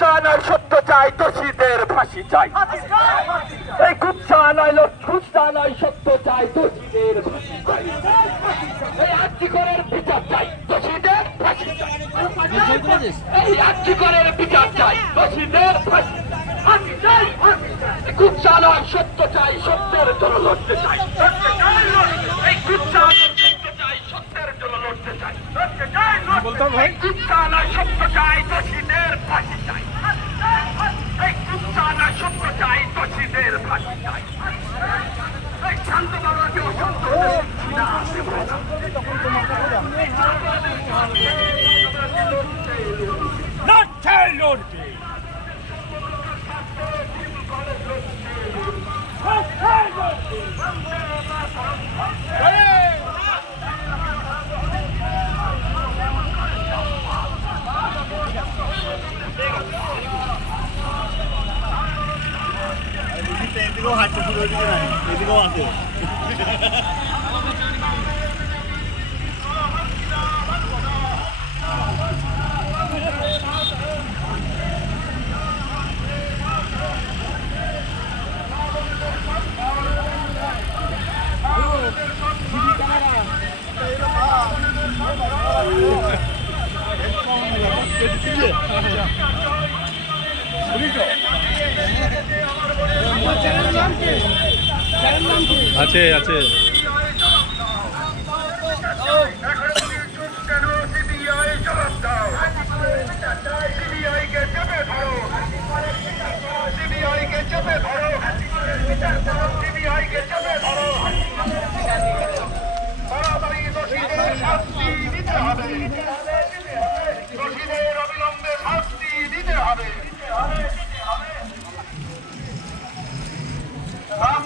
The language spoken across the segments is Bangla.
কুৎসা নয় সত্য চাই, দোষীদের ফাঁসি চাই। এই কুৎসা নয় কুৎসা নয় সত্য চাই, দোষীদের ফাঁসি চাই। এই আর্যিকরের চাই, দোষীদের ফাঁসি সত্য চাই, সত্যের জন্য চাই। এই কুৎসা বলতাম ভাই চাই এই কুৎসা নয় সত্য চাই দোষীদের tell চাই বাবাকে অশান্ত হতে দিচ্ছি না, এদিকেও হাঁটছে পুরো ওইদিকে নাই সিবিআই কে আছে আছে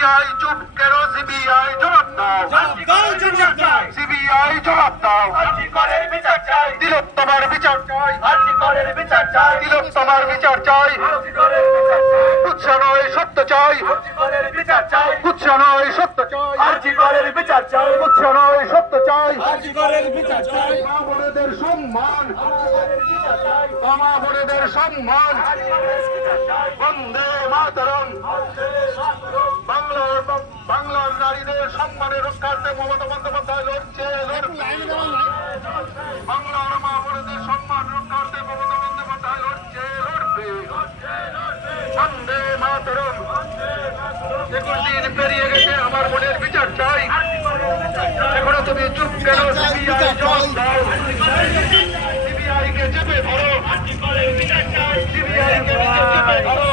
সিবিআই চুপ কেন সিবিআই জবাব দাও সিবিআই জবাব দাও তিলোত্তমার বিচার চাই তিলোত্তমার বিচার চাই কুৎসা নয় সত্য চাই কুৎসা নয় সত্য চাই কুৎসা নয় সত্য চাই মা বোনেদের সম্মান সম্মান বন্দে মাতরম নারীদের সম্মানের রক্ষার্থে মমতা বন্দ্যোপাধ্যায় লড়ছে বাংলার মা বোনেদের সম্মান রক্ষার্থে মমতা বন্দ্যোপাধ্যায় লড়ছে লড়বে মাতরম। একুশ দিন পেরিয়ে গেছে আমার বোনের বিচার চাই। এখনও তুমি চুপ কেন? সিবিআই জবাব দাও। সিবিআই কে চেপে ধরো সিবিআই কে চেপে ধরো